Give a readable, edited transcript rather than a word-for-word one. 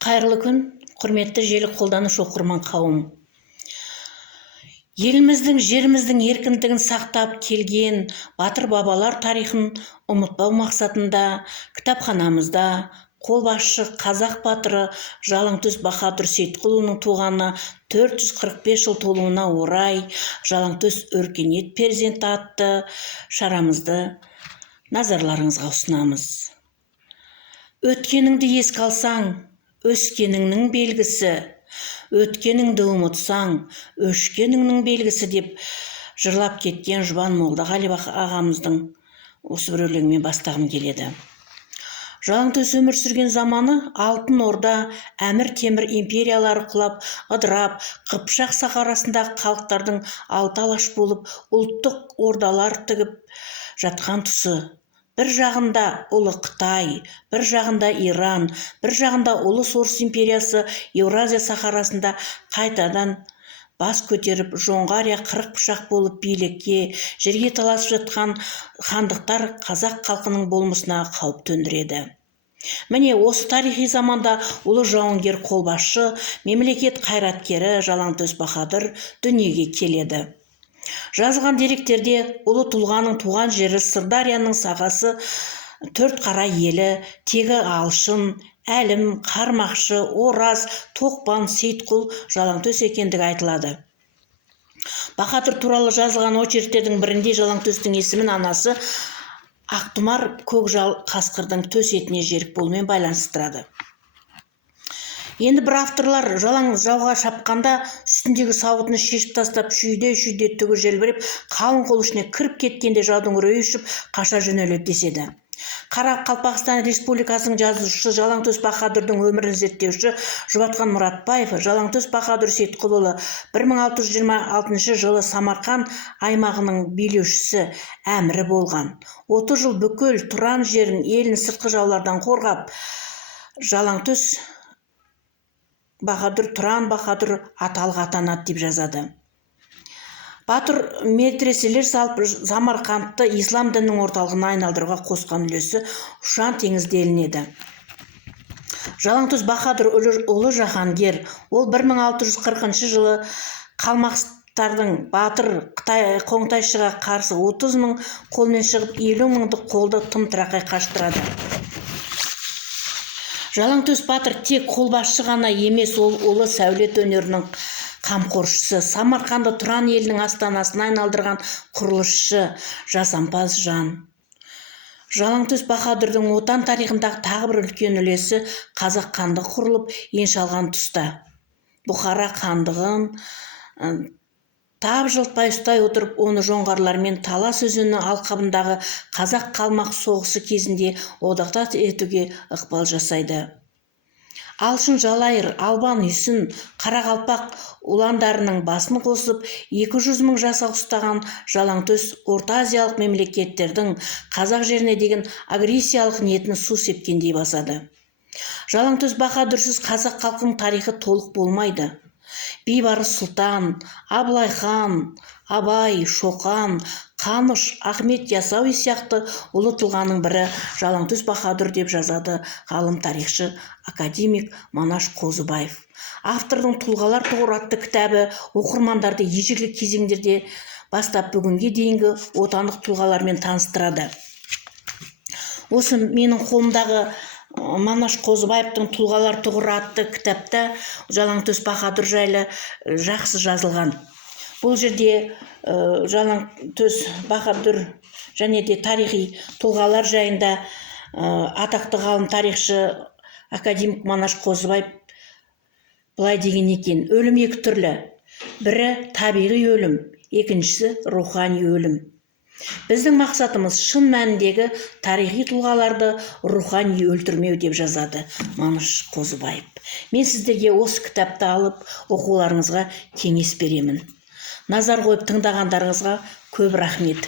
Қайырлы күн, құрметті желі қолданушы оқырман қауым. Еліміздің, жеріміздің еркіндігін сақтап келген батыр бабалар тарихын ұмытпау мақсатында кітапханамызда қолбасшы қазақ батыры Жалаңтөс Баһадүр Сейітқұлұлының туғанына 445 жыл толуына орай Жалаңтөс өркениет перзенті атты шарамызды назарларыңызға ұсынамыз. Өткеніңді еске алсаң, өскеніңнің белгісі, өткеніңді ұмытсаң, өшкеніңнің белгісі деп жырлап кеткен Жұбан Молдағали ағамыздың осы бір өлеңмен бастағым келеді. Жалаңтөс өмір сүрген заманы Алтын Орда, Әмір Темір империялары құлап, ыдырап, Қыпшақ сахарасындағы халықтардың алты алаш болып, ұлттық ордалар тігіп жатқан тұсы. Бір жағында ұлы Қытай, бір жағында Иран, бір жағында ұлы Орыс империясы Еуразия сахарасында қайтадан бас көтеріп, Жоңғария қырық пышақ болып билікке, жерге таласып жатқан хандықтар қазақ халқының болмысына қауіп төндіреді. Міне осы тарихи заманда ұлы жауынгер қолбасшы, мемлекет қайраткері Жалаңтөс Баһадүр дүниеге келеді. Жазған деректерде ұлы тұлғаның туған жері Сырдарияның сағасы, Төртқара елі, тегі Алшын, Әлім, Қармақшы, Ораз, Тоқпан, Сейітқұл, Жалаңтөс екендігі айтылады. Баһадүр туралы жазылған очерктердің бірінде Жалаңтөстің есімін анасы Ақтұмар көкжал қасқырдың төс етіне жерік болумен байланыстырады. Енді бір авторлар жалаң жауға шапқанда үстіндегі сауытын шешіп тастап, шүйде-шүйде түгі желбіреп, қалың қол ішіне кіріп кеткенде жаудың үрейі ұшып, қаша жөнеледі деседі. Қарақалпақстан Республикасының жазушысы Жалаңтөс Баһадүрдің өмірін зерттеуші Жұбатқан Мұратбаев Жалаңтөс Баһадүр Сейітқұлұлы 1626 жылы Самарқан аймағының билеушісі, әмірі болған. 30 жыл бүкіл Тұран жерін, елін сыртқы жаулардан қорғап, Жалаңтөс Баһадүр Тұран Баһадүр аталық атанады деп жазады. Батыр медреселер салып Самарқандты ислам дінінің орталығына айналдыруға қосқан үлесі ұшан теңіз делінеді. Жалаңтөс Баһадүр ұлы жаһангер, ол 1640 жылы қалмақтардың батыр Қоңтайшыға қарсы 30 мың қолмен шығып, 50 мыңдық қолды тым-тырақай қаштырады. Жалаңтөс батыр тек қолбасшы ғана емес, ол ұлы сәулет өнерінің қамқоршысы, Самарқанды Тұран елінің астанасына айналдырған құрылысшы, жасампаз жан. Жалаңтөс Баһадүрдің отан тарихындағы тағы бір үлкен үлесі қазақ хандығы құрылып, енші алған тұста. Бұхара хандығын тап жылтпай ұстай отырып, оны жоңғарлармен Талас өзені алқабындағы қазақ қалмақ соғысы кезінде одақтас етуге ықпал жасайды. Алшын Жалайыр, Албан Үйсін, Қарақалпақ ұландарының басын қосып, 200 мың жасақ ұстаған Жалаңтөс Орта Азиялық мемлекеттердің қазақ жеріне деген агрессиялық ниетін су сепкендей басады. Жалаңтөс Баһадүрсіз қазақ халқының тарихы толық болмайды. Бейбарыс Сұлтан, Абылай хан, Абай, Шоқан, Қаныш, Ахмет Яссауи сияқты ұлы тұлғаның бірі Жалаңтөс Баһадүр деп жазады ғалым тарихшы академик Манаш Қозыбаев. Автордың тұлғалар тұғыры атты кітабы оқырмандарды ежелгі кезеңдерде бастап бүгінге дейінгі отандық тұлғалармен таныстырады. Осы менің қолымдағы Манаш Қозыбаевтың тұлғалар тұғыры атты кітапта Жалаңтөс Баһадүр жайлы жақсы жазылған. Бұл жерде Жалаңтөс Баһадүр және де тарихи тұлғалар жайында атақты ғалым тарихшы академик Манаш Қозыбаев былай деген екен: өлім екі түрлі. Бірі табиғи өлім, екіншісі рухани өлім. Біздің мақсатымыз шын мәніндегі тарихи тұлғаларды рухани өлтірмеу деп жазады Манаш Қозыбаев. Мен сіздерге осы кітапты алып оқуларыңызға кеңес беремін. Назар қойып тыңдағандарыңызға көп рахмет.